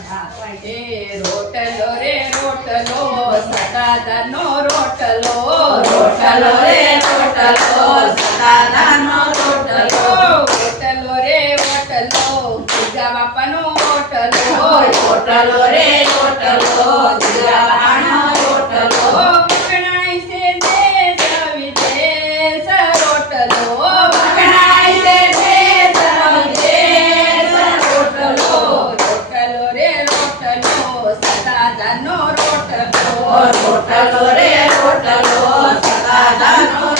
એ રોટલો રે રોટલો સતાદાર નો રોટલો. રોટલો રે રોટલો સતાદાર રોટલો. રોટલો રે રોટલો દુર્ગા બાપા નો રોટલો. રોટલો રે રોટલો నన్ను రోటలో రోటలో రే రోటలో సదా నన్ను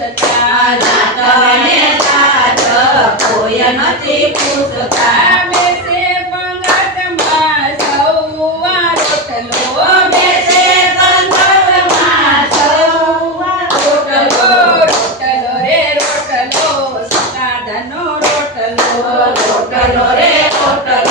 પૂછતા જાતને જાત કોઈ નથી પૂછતા બેસે પંગતમાં સૌવા રોટલો બેસે પંગતમાં સૌવા રોટલો રોટલો રે રોટલો સાધનો રોટલો રોટલો રે રોટલો